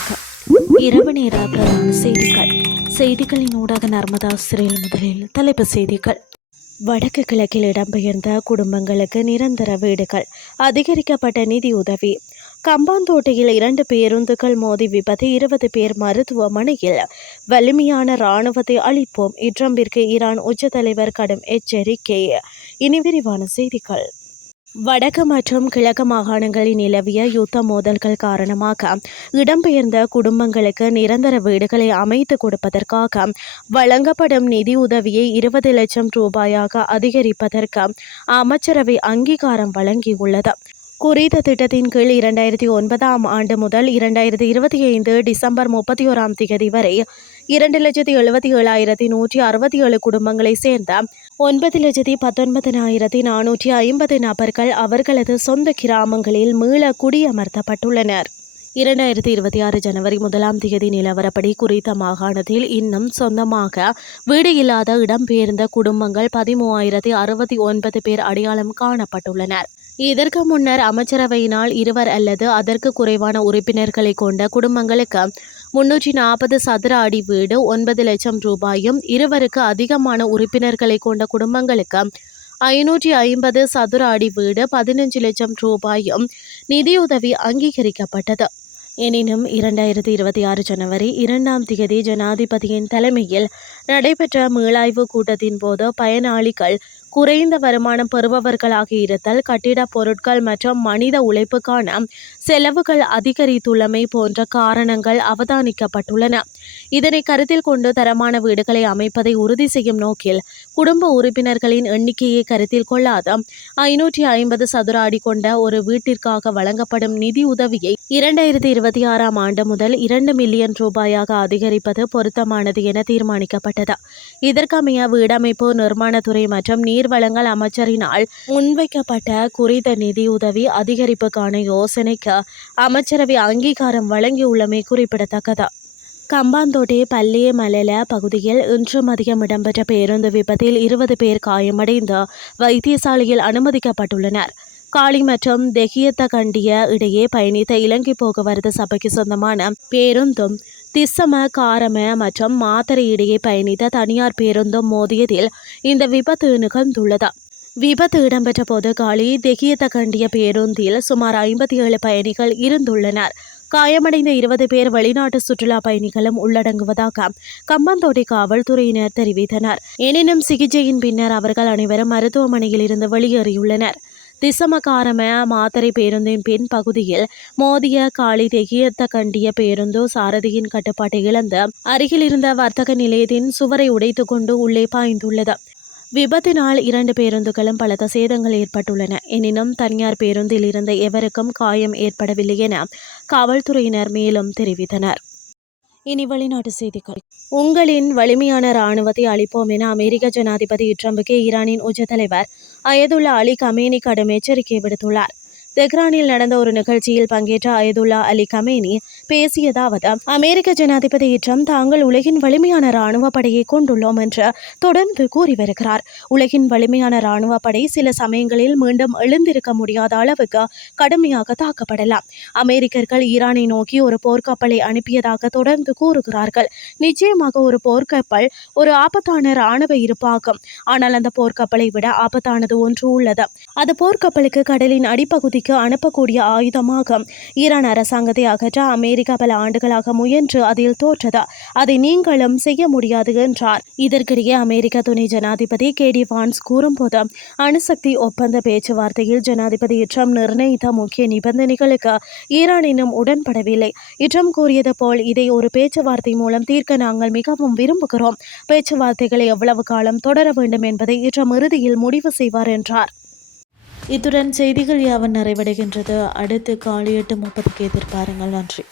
வணக்கம். இரவு நேர பிரதான செய்திகளின் ஊடாக நர்மதா சிறையில் முதலில் தலைப்புச் செய்திகள். வடக்கு கிழக்கில் இடம்பெயர்ந்த குடும்பங்களுக்கு நிரந்தர வீடுகள், அதிகரிக்கப்பட்ட நிதியுதவி. கம்பாந்தோட்டையில் 2 பேருந்துகள் மோதி விபத்து, 20 பேர் மருத்துவமனையில். வலிமையான இராணுவத்தை அளிப்போம், ட்ரம்பிற்கு ஈரான் உச்ச தலைவர் கடும் எச்சரிக்கை. இனி விரிவான செய்திகள். வடக்கு மற்றும் கிழக்கு மாகாணங்களில் நிலவிய யுத்த மோதல்கள் காரணமாக இடம்பெயர்ந்த குடும்பங்களுக்கு நிரந்தர வீடுகளை அமைத்து கொடுப்பதற்காக வழங்கப்படும் நிதியுதவியை 20 லட்சம் ரூபாயாக அதிகரிப்பதற்கு அமைச்சரவை அங்கீகாரம் வழங்கியுள்ளது. குறித்த திட்டத்தின் கீழ் 2009 ஆண்டு முதல் 2025 டிசம்பர் 31 வரை 2,77,167 குடும்பங்களை சேர்ந்த 9,19,450 நபர்கள் அவர்களது சொந்த கிராமங்களில் மீள குடியமர்த்தப்பட்டுள்ளனர். 2026 ஜனவரி 1 நிலவரப்படி குறித்த மாகாணத்தில் இன்னும் சொந்தமாக வீடு இல்லாத இடம்பெயர்ந்த குடும்பங்கள் 13,069 பேர் அடையாளம் காணப்பட்டுள்ளனர். இதற்கு முன்னர் அமைச்சரவையினால் 2 அல்லது அதற்கு குறைவான உறுப்பினர்களை கொண்ட குடும்பங்களுக்கு 340 சதுர அடி வீடு 9 லட்சம் ரூபாயும், 2க்கு அதிகமான உறுப்பினர்களை கொண்ட குடும்பங்களுக்கு 550 சதுர அடி வீடு 15 லட்சம் ரூபாயும் நிதியுதவி அங்கீகரிக்கப்பட்டது. எனினும் 2026 ஜனவரி 2 ஜனாதிபதியின் தலைமையில் நடைபெற்ற மீளாய்வு கூட்டத்தின் போது பயனாளிகள் குறைந்த வருமானம் பெறுபவர்களாக இருத்தல், கட்டிடப் பொருட்கள் மற்றும் மனித உழைப்புக்கான செலவுகள் அதிகரித்துள்ளமை போன்ற காரணங்கள் அவதானிக்கப்பட்டுள்ளன. இதனை கருத்தில் கொண்டு தரமான வீடுகளை அமைப்பதை உறுதி செய்யும் நோக்கில் குடும்ப உறுப்பினர்களின் எண்ணிக்கையை கருத்தில் கொள்ளாத 550 சதுர அடி கொண்ட ஒரு வீட்டிற்காக வழங்கப்படும் நிதி உதவியை 2026 ஆண்டு முதல் 2 மில்லியன் ரூபாயாக அதிகரிப்பது பொருத்தமானது என தீர்மானிக்கப்பட்டது. இதற்கமைய வீடமைப்பு நிர்மாணத்துறை மற்றும் நீர்வளங்கள் அமைச்சரினால் முன்வைக்கப்பட்ட குறித்த நிதியுதவி அதிகரிப்புக்கான யோசனைக்கு அமைச்சரவை அங்கீகாரம் வழங்கியுள்ளமை குறிப்பிடத்தக்கது. கம்பாந்தோட்டை பல்லியமலல பகுதியில் இன்று மதியம் இடம்பெற்ற பேருந்து விபத்தில் 20 பேர் காயமடைந்து வைத்தியசாலையில் அனுமதிக்கப்பட்டுள்ளனர். காலி மற்றும் தெஹியத்தகண்டிய இடையே பயணித்த இலங்கை போக்குவரத்து சபைக்கு சொந்தமான பேருந்தும் திஸ்ஸம காரம மற்றும் மாத்தறை இடையே பயணித்த தனியார் பேருந்தும் மோதியதில் இந்த விபத்து நிகழ்ந்துள்ளது. விபத்து இடம்பெற்ற போது காலி தெஹியத்தகண்டிய பேருந்தில் சுமார் 57 பயணிகள் இருந்துள்ளனர். காயமடைந்த 20 பேர் வெளிநாட்டு சுற்றுலா பயணிகளும் உள்ளடங்குவதாக கம்பாந்தோட்டை காவல்துறையினர் தெரிவித்தனர். எனினும் சிகிச்சையின் பின்னர் அவர்கள் அனைவரும் மருத்துவமனையில் இருந்து வெளியேறியுள்ளனர். திசமகாரம மாத்தறை பேருந்தின் பின் பகுதியில் மோதிய காலி தெஹியத்தகண்டிய பேருந்து சாரதியின் கட்டுப்பாட்டை இழந்து அருகில் இருந்த வர்த்தக நிலையத்தின் சுவரை உடைத்துக் கொண்டு உள்ளே பாய்ந்துள்ளது. விபத்தினால் 2 பேருந்துகளும் பலத்த சேதங்கள் ஏற்பட்டுள்ளன. எனினும் தனியார் பேருந்தில் இருந்த எவருக்கும் காயம் ஏற்படவில்லை என காவல்துறையினர் மேலும் தெரிவித்தனர். இனி வெளிநாட்டு செய்திகள். உங்களின் வலிமையான இராணுவத்தை அளிப்போம் என அமெரிக்க ஜனாதிபதி ட்ரம்புக்கு ஈரானின் உச்ச தலைவர் அயதுல்லா அலி கமேனி கடும் எச்சரிக்கை விடுத்துள்ளார். தெஹ்ரானில் நடந்த ஒரு நிகழ்ச்சியில் பங்கேற்ற அயதுல்லா அலி கமேனி பேசியதாவது, அமெரிக்க ஜனாதிபதி ட்ரம்ப் தாங்கள் உலகின் வலிமையான இராணுவ படையை கொண்டுள்ளோம் என்று தொடர்ந்து கூறி வருகிறார். உலகின் வலிமையான இராணுவ படை சில சமயங்களில் மீண்டும் எழுந்திருக்க முடியாத அளவுக்கு கடுமையாக தாக்கப்படலாம். அமெரிக்கர்கள் ஈரானை நோக்கி ஒரு போர்க்கப்பலை அனுப்பியதாக தொடர்ந்து கூறுகிறார்கள். நிச்சயமாக ஒரு போர்க்கப்பல் ஒரு ஆபத்தான இராணுவ இருப்பாகும். ஆனால் அந்த போர்க்கப்பலை விட ஆபத்தானது ஒன்று உள்ளது. அது போர்க்கப்பலுக்கு கடலின் அடிப்பகுதிக்கு அனுப்பக்கூடிய ஆயுதமாகும். ஈரான் அரசாங்கத்தை அகற்ற அமெரிக்கா பல ஆண்டுகளாக முயன்று அதில் தோற்றது. அதை நீங்களும் செய்ய முடியாது என்றார். இதற்கிடையே அமெரிக்க துணை ஜனாதிபதி கேடி வான்ஸ் கூறும்போது, அணுசக்தி ஒப்பந்த பேச்சுவார்த்தையில் ஜனாதிபதி ட்ரம்ப் நிர்ணயித்த முக்கிய நிபந்தனைகளுக்கு ஈரான் இன்னும் உடன்படவில்லை. ட்ரம்ப் கூறியது போல் இதை ஒரு பேச்சுவார்த்தை மூலம் தீர்க்க நாங்கள் மிகவும் விரும்புகிறோம். பேச்சுவார்த்தைகளை எவ்வளவு காலம் தொடர வேண்டும் என்பதை ட்ரம்ப் இறுதியில் முடிவு செய்வார் என்றார். இத்துடன் செய்திகள் யாவன் நிறைவடைகின்றது. அடுத்து காலை 8:30 எதிர்பாருங்கள். நன்றி.